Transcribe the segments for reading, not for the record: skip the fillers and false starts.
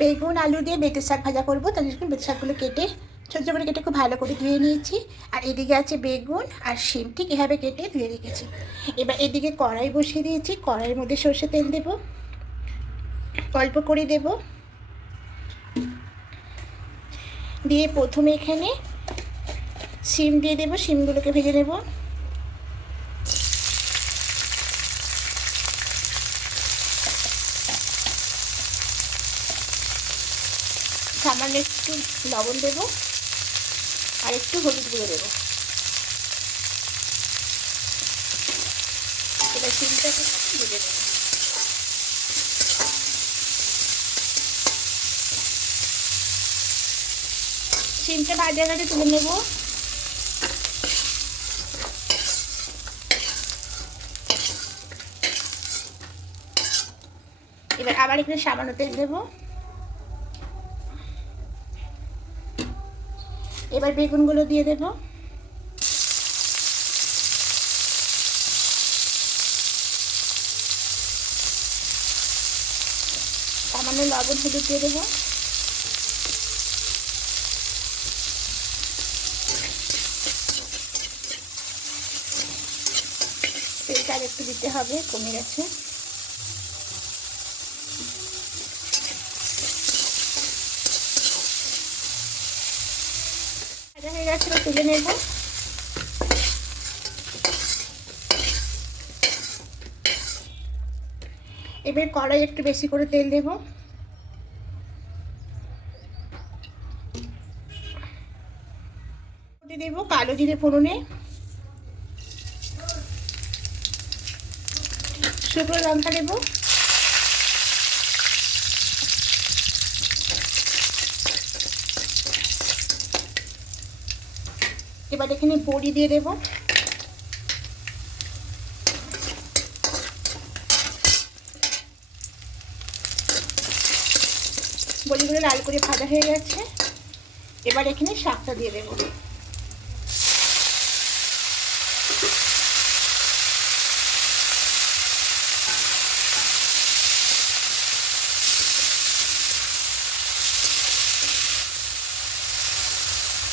বেগুন আলু দিয়ে বেতের শাক ভাজা করবো। তার জন্য বেতের শাকগুলো কেটে ছোটো ছোটো করে কেটে খুব ভালো করে ধুয়ে নিয়েছি। আর এদিকে আছে বেগুন আর শিম, ঠিক এভাবে কেটে ধুয়ে রেখেছি। এবার এদিকে কড়াই বসিয়ে দিয়েছি। কড়াইয়ের মধ্যে সর্ষে তেল দেবো, অল্প করে দেব। দিয়ে প্রথমে এখানে শিম দিয়ে দেবো, শিমগুলোকে ভেজে নেব। সামান্য একটু লবণ দেবো আর একটু হলুদ গুঁড়ো দেবো। এবার শিমটাকে ভেজে দেবো। শিমটা ভাজা ভাজা তুলে নেব। এবার আবার এখানে সামান্য তেল দেবো। এবার বেগুনগুলো দিয়ে দেব। সামান্য লবণ হলুদ দিয়ে দেবো। তেলটা আর একটু দিতে হবে, কমে গেছে। ভাজা হয়ে গেছে, তুলে নেব। এবার কড়াই একটু বেশি করে তেল দেব। দেব কালো জিরে ফোড়নে, শুকনো লঙ্কা দেব, এবার এখানে বড়ি দিয়ে দেব। বড়িগুলো লাল করে ভাজা হয়ে গেছে। এবার এখানে শাকটা দিয়ে দেব।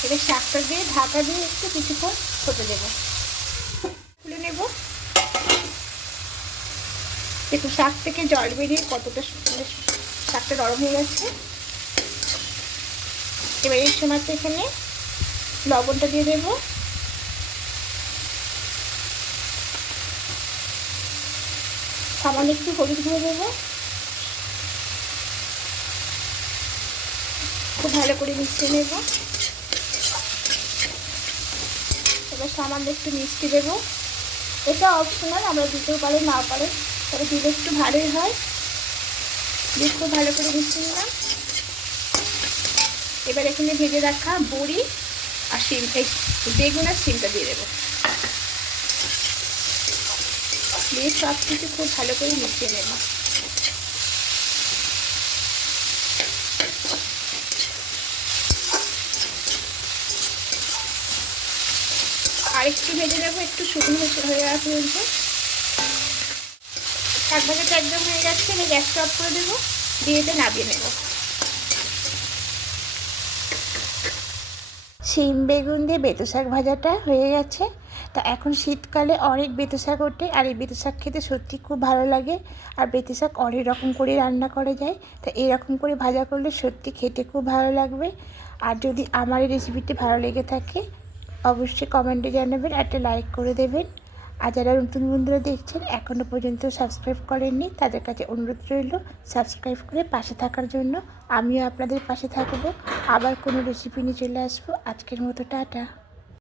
এবার শাকটা দিয়ে ঢাকা দিয়ে একটু কিছুক্ষণ হতে দেবো। তুলে নেব। দেখুন শাক থেকে জল বেরিয়ে কতটা শাকটা নরম হয়ে গেছে। এবার এই সময় এখানে লবণটা দিয়ে দেব। সামান্য একটু হলুদ গুঁড়ো দেবো। খুব ভালো করে মিশিয়ে নেব। এবার সামান্য একটু মিষ্টি দেবো। এটা অপশনাল, আমরা দিতেও পারে না পারে, তবে দিলে একটু ভালোই হয়। দিয়ে খুব ভালো করে মিশিয়ে নিলাম। এবার এখানে ভেজে রাখা বড়ি আর শিম, বেগুন আর শিমটা দিয়ে দেবো। দিয়ে সব কিছু খুব ভালো করে মিশিয়ে নেব। আর একটু ভেজে নেবো, একটু শুকনো হয়ে যাওয়া পর্যন্ত। শাক ভাজাটা একদম হয়ে গেছে। এবার গ্যাসটা অফ করে দেবো, দিয়ে এটা নামিয়ে নেব। শিম বেগুন দিয়ে বেতো শাক ভাজাটা হয়ে গেছে। তা এখন শীতকালে অনেক বেতো শাক ওঠে, আর এই বেতো শাক খেতে সত্যি খুব ভালো লাগে। আর বেতো শাক অনেক রকম করে রান্না করা যায়, তা এরকম করে ভাজা করলে সত্যি খেতে খুব ভালো লাগবে। আর যদি আমার এই রেসিপিটি ভালো লেগে থাকে অবশ্যই কমেন্টে জানাবেন, একটা লাইক করে দেবেন। আর যারা নতুন বন্ধুরা দেখছেন এখনও পর্যন্ত সাবস্ক্রাইব করেননি, তাদের কাছে অনুরোধ রইল সাবস্ক্রাইব করে পাশে থাকার জন্য। আমিও আপনাদের পাশে থাকবো। আবার কোনো রেসিপি নিয়ে চলে আসবো। আজকের মতো টাটা।